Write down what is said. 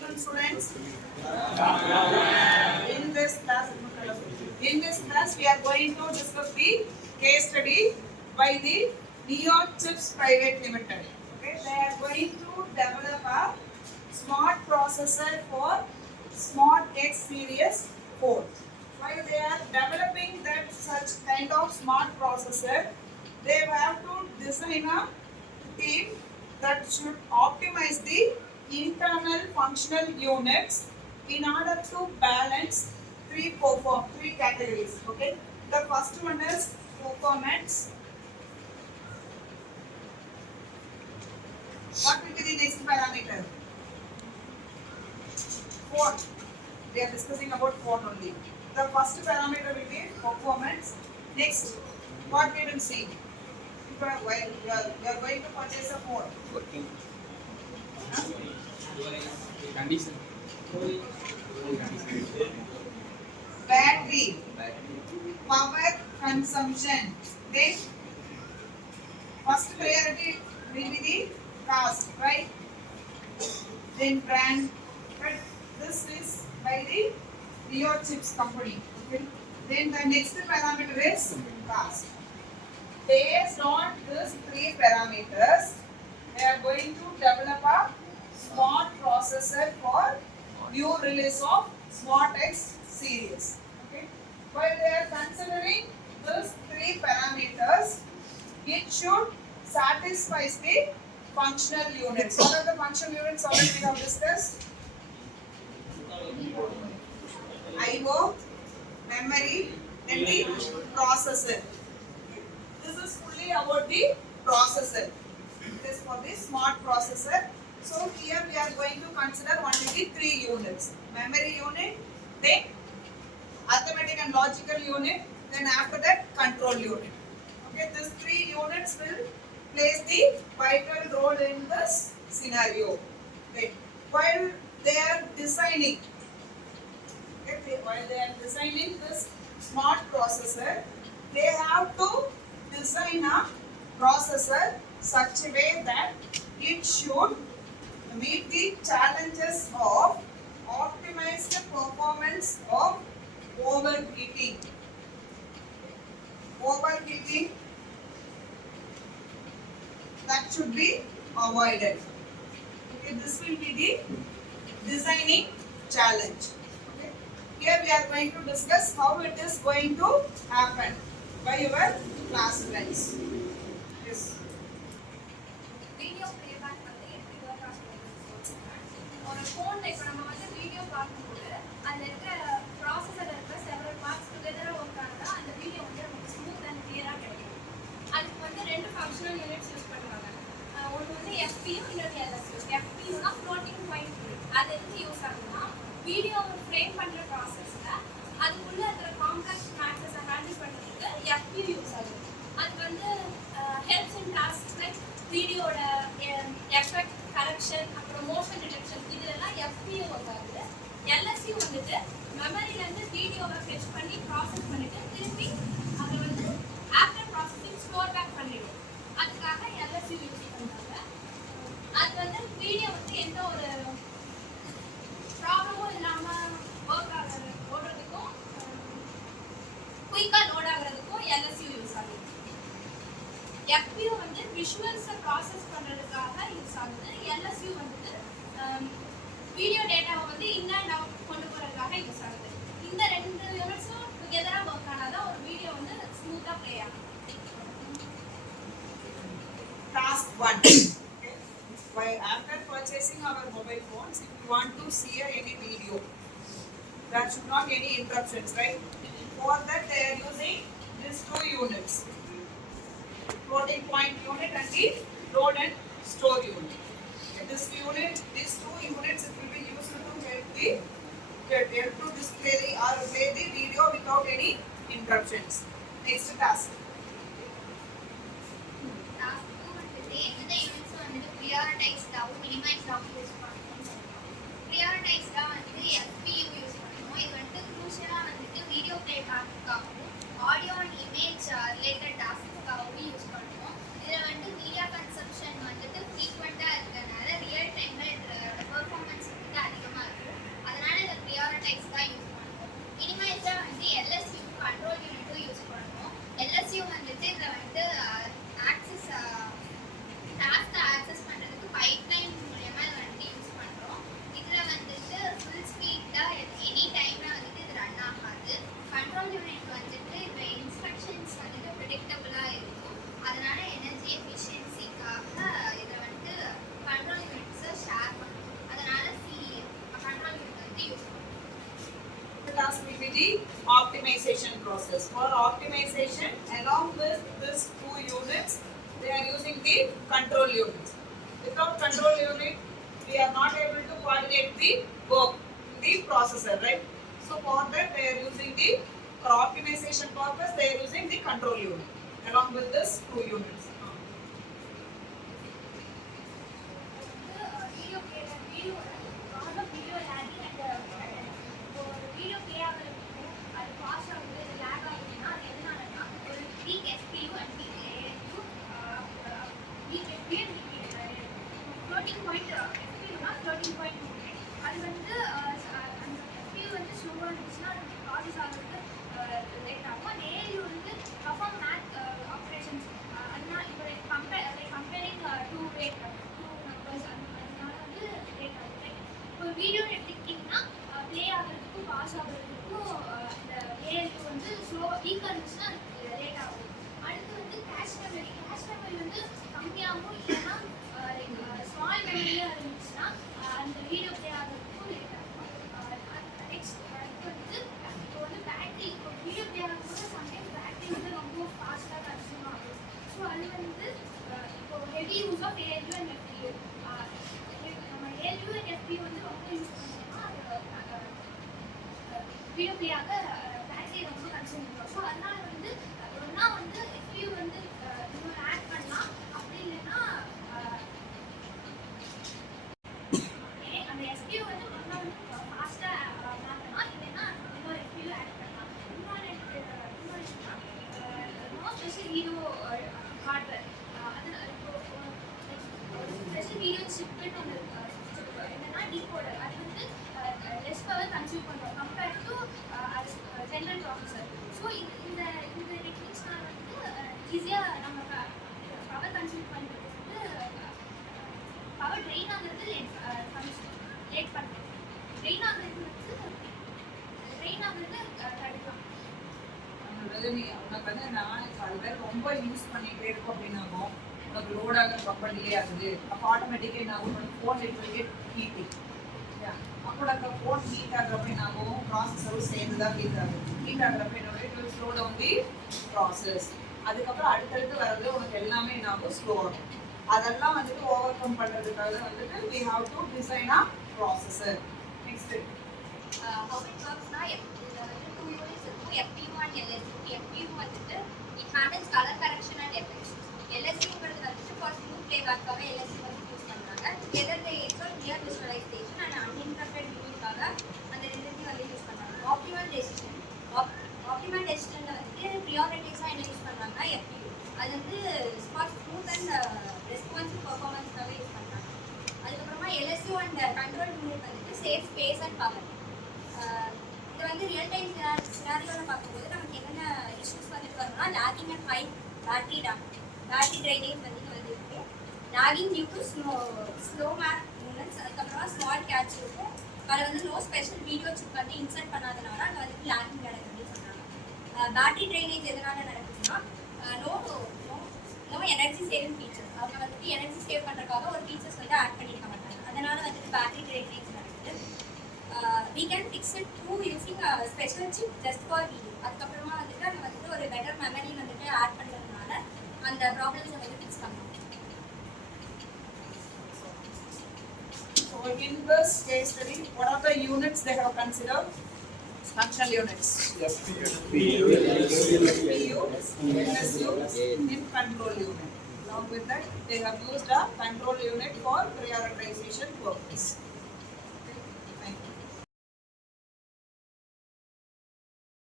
Afternoon, students. In this class, we are going to discuss the case study by the Neon Chips Private Limited. Okay, they are going to develop a smart processor for SmartX Series 4. While they are developing that such kind of smart processor, they have to design a team that should optimize the internal functional units in order to balance three categories. Okay, the first one is performance. What will be the next parameter? Phone. We are discussing about phone only. The first parameter will be performance. Next, what we will see? While you are going to purchase a phone. Working. Huh? Condition. Battery. Power consumption. Then first priority will be the cost, right? Then brand. But this is by the Rio Chips company. Okay. Then the next parameter is cost. Based on these three parameters, they are going to develop a smart processor for new release of SmartX series. Okay. While they are considering these three parameters, it should satisfy the functional units. What are the functional units already we have discussed? I/O, memory, and the processor. This is fully about the processor. It is for the smart processor. So here we are going to consider only the three units: memory unit, then arithmetic and logical unit, then after that control unit. Okay, these three units will play the vital role in this scenario. Okay. While they are designing, this smart processor, they have to design a processor such a way that it should meet the challenges of optimized performance of overheating. Overheating that should be avoided. Okay, this will be the designing challenge. Okay. Here we are going to discuss how it is going to happen by your class friends. Yes. Video playback வந்து எப்படி ஒர்க் ஆகுதுன்னு ஒரு ஃபோனில் இப்போ நம்ம வந்து வீடியோ பார்க்கும்போது அதில் இருக்கிற ப்ராசஸரில் இருக்கிற செவரல் பார்ட்ஸ் டுகெதராக ஒர்க் ஆனால் அந்த வீடியோ வந்து நமக்கு ஸ்மூத் அண்ட் கிளியராக கிடைக்கும். அதுக்கு வந்து ரெண்டு ஃபங்க்ஷனல் யூனிட்ஸ் யூஸ் பண்ணுவாங்க. ஒன்று வந்து எஃபியூ, இன்னொரு எல்எஸ்யூ. எஃபியூனா ஃப்ளோட்டிங் பாயிண்ட் யூனிட். அது எதுக்கு யூஸ் ஆகுதுன்னா வீடியோவை ஃப்ரேம் பண்ணுற ப்ராசஸில் அதுக்குள்ளே இருக்கிற காம்ப்ளெக்ஸ் மேட்சஸை ஹேண்டில் பண்ணுறதுக்கு எஃபியூ யூஸ் ஆகுது. அது வந்து ஹெல்ப்ஸ் இன் டாஸ்க் லைக் வீடியோட எஃபெக்ட் கரெக்ஷன், அப்புறம் மோஷன் டிடெக்ஷன், இதுலலாம் எஃபியூ ஒர்க் ஆகுது. எல்எஸ்யூ வந்துட்டு மெமரியிலேருந்து வீடியோவை ஃபெச் பண்ணி ப்ராசஸ் பண்ணிட்டு திருப்பி அதை வந்து ஆஃப்டர் ப்ராசஸிங் ஸ்டோர் பேக் பண்ணிடும். அதுக்காக எல்எஸ்யூ யூஸ் பண்ணுறாங்க. அது வந்து வீடியோ வந்து எந்த ஒரு ப்ராப்ளமும் இல்லாமல் ஒர்க் ஆகிறது ஓடுறதுக்கும் குயிக்காக லோட் ஆகுறதுக்கும் எல்எஸ்யூ யூஸ் ஆகுது. எஃபியூ வந்து விஷுவல்ஸை ப்ராசஸ் பண்ணுறதுக்காக யூஸ் ஆகுது. எல்எஸ்யூ வந்து வீடியோ டேட்டாவை வந்து இன் அண்ட் அவுட் கொண்டு போகிறதுக்காக யூஸ் ஆகுது. இந்த ரெண்டு யூனிட்ஸும் டுகெதராக ஒர்க் ஆனால் தான் ஒரு வீடியோ வந்து ஸ்மூத்தாக ப்ளே ஆகும். Task 1. Okay. After purchasing our mobile phones, if you want to see any video, there should not be any interruptions, right? For that they are using these two units. Floating point unit and the load and store unit. This unit, these two units, it will be used to help to display or play the video without any interruptions. Next task. Task 2 வந்துட்டு எந்த யூனிட்ஸ் வந்துட்டு ப்ரியாரிட்டைஸ்டாகவும் மினிமைஸ்டாகவும் யூஸ் பண்ணணும்னு சொல்லுவோம். ப்ரியாரிட்டைஸ்டாக வந்துட்டு எஃபியூ யூஸ் பண்ணணும். இது வந்துட்டு க்ரூஷியலாக வந்துட்டு வீடியோ பிளேபேக்குக்காகவும் ஆடியோ அண்ட் இமேஜ் ரிலேட்டட் டாஸ்க்குக்காகவும் யூஸ் பண்ணுவோம். இதில் வந்துட்டு media concern the optimization process. For optimization, along with these two units, they are using the control units. Without control unit, we are not able to coordinate the work in the processor, right? So for that, they are using the, for optimization purpose, they are using the control unit along with this two units. Video player video normal video lagging and இப்போ ஒரு video play ஆகிறதுக்கும் அது ஃபாஸ்ட் ஆகுது இல்லை லேக் ஆகுதுன்னா அது எதனாலன்னா ஒரு weak SPU and weak ANU weak SPU and weak floating point எஸ்பியூனா ஃப்ளோட்டிங் பாயிண்ட் அது வந்து அந்த எஸ்பியூ வந்து ஸ்லோவாக இருந்துச்சுன்னா அது ப்ராசஸ் ஆகிறதுக்கு லேட் ஆகும் அந்த ஏஎன்யூ வந்து பர்ஃபார்ம் மேத் ஆப்ரேஷன்ஸ் அதனால் இப்போ கம்பேரிங் டூ ரேட் அதனால வந்து லேட் ஆகுது. இப்போ வீடியோ எடுத்துக்கிட்டிங்கன்னா ப்ளே ஆகிறதுக்கும் பாஸ் ஆகிறதுக்கும் இந்த ஏஎல்யூ வந்து வீக்காக இருந்துச்சுன்னா லேட் ஆகும். அடுத்து வந்து கேஷ் மெமரி வந்து கம்மியாகவும் இல்லைன்னா ஸ்மால் மெமரியாக இருந்துச்சுன்னா அந்த வீடியோ ப்ளே ஆகிறதுக்கும் லேட் ஆகும். நெக்ஸ்ட் அடுத்து வந்து இப்போ வந்து பேட்டரி இப்போ வீடியோ ப்ளே ஆகும்போது சம்டைம்ஸ் பேட்டரி வந்து ரொம்ப ஃபாஸ்ட்டாக கன்சியூம் ஆகும். ஸோ அது வந்து இப்போ heavy use of ALU and FPU நம்ம ஏஎல்யூ அண்ட் எஃபியூ வந்து ரொம்ப யூஸ் பண்ணோம்னா அது வீடியோ ப்ளே ஆக பேட்டரி ரொம்ப கன்சியூம் பண்ணுறோம். ஸோ அதனால வந்து ஒன்றா வந்து எஃபியூ வந்து இன்னொரு ஆட் பண்ணலாம். அப்படி இல்லைன்னா அந்த எஃபியூ வந்து ஒன்றா வந்து ஃபாஸ்ட்டாக மாற்றலாம். இல்லைன்னா இன்னொரு எஃபியூ ஆட் பண்ணலாம். இன்னொன்று நோ ஸ்பெஷல் வீடியோ ஹார்ட்வேர் அதனால இப்போ ஒரு ஸ்பெஷல் வீடியோ சிப்னு ஒன்று என்னன்னா டிகோடர் அது வந்து லெஸ் பவர் கன்சியூம் பண்ணுறோம் compared to general processor. So இந்த டெக்னிக்ஸ்னால் வந்து ஈஸியாக நம்ம பவர் கன்சியூம் பண்ணுறது வந்து பவர் ட்ரெயின் ஆகிறது லேட் பண்ணுறது ட்ரெயின் ஆகிறது தடுக்கலாம். அதாவது நீ உனக்கு வந்து நான் அது பேர் ரொம்ப யூஸ் பண்ணிகிட்டே இருக்கும் அப்படின்னாகும் உனக்கு லோட் ஆக ரொம்ப டிலே ஆகுது. அப்போ ஆட்டோமேட்டிக்காக என்ன ஆகும் உனக்கு phone it will get heating. அப்போ அந்த ஃபோன் ஹீட் ஆகுறப்ப என்ன ஆகும் ப்ராசஸரும் சேர்ந்து தான் ஹீட் ஆகும். ஹீட் ஆகுறப்ப என்ன it will slow down the process. அதுக்கப்புறம் அடுத்தடுத்து வர்றது உனக்கு எல்லாமே என்ன ஆகும் ஸ்லோ ஆகும். அதெல்லாம் வந்துட்டு ஓவர் கம் பண்ணுறதுக்காக வந்துட்டு we have to design a processor. Next. How it works na two units இருக்கும் FPU and LSU. FPU வந்துட்டு it handles color correction and effects. LSU-ங்கிறது வந்துட்டு for smooth playback-காக LSU வந்து யூஸ் பண்றாங்க. Together they ensure clear visualization and uninterrupted viewing-காக அந்த ரெண்டுத்தையும் வந்து யூஸ் பண்றாங்க. Optimal decision வந்துட்டு prioritize-ஆ என்ன யூஸ் பண்றாங்கன்னா FPU. அது வந்து for smooth and responsive performance-காக யூஸ் பண்றாங்க. அதுக்கப்புறமா LSU and control unit வந்துட்டு save space and power. இது வந்து ரியல் டைம் சினாரியோவில் பார்க்கும்போது நமக்கு என்னென்ன இஷ்யூஸ் வந்துட்டு வரும்னா lagging and high battery drainage வந்துட்டு வந்து இருக்குது. Lagging due to slow map moments. அதுக்கப்புறமா ஸ்மால் கேட்ச் இருக்கும். அதில் வந்து நோ ஸ்பெஷல் வீடியோ சிப் வந்து இன்சர்ட் பண்ணாதனால அங்கே வந்துட்டு லாகிங் நடக்குதுன்னு சொன்னாங்க. பேட்டரி ட்ரைனேஜ் எதனால நடக்குதுன்னா நோ எனர்ஜி சேவிங் ஃபீச்சர்ஸ். அவங்க வந்துட்டு எனர்ஜி சேவ் பண்ணுறதுக்காக ஒரு ஃபீச்சர்ஸ் வந்து ஆட் பண்ணியிருக்க மாட்டாங்க. அதனால வந்துட்டு பேட்டரி ட்ரைனேஜ் நடக்குது. We can fix it through using a special chip just for video. அதுக்கப்புறமா வந்துட்டு நம்ம வந்துட்டு ஒரு பெட்டர் மெமரி வந்துட்டு ஆட் பண்ணுறதுனால அந்த ப்ராப்ளம்ஸை வந்து ஃபிக்ஸ் பண்ணலாம். So in this case study, what are the units they have considered? Functional units. FPU, NSU, and control unit. Along with that, they have used a control unit for prioritization purpose.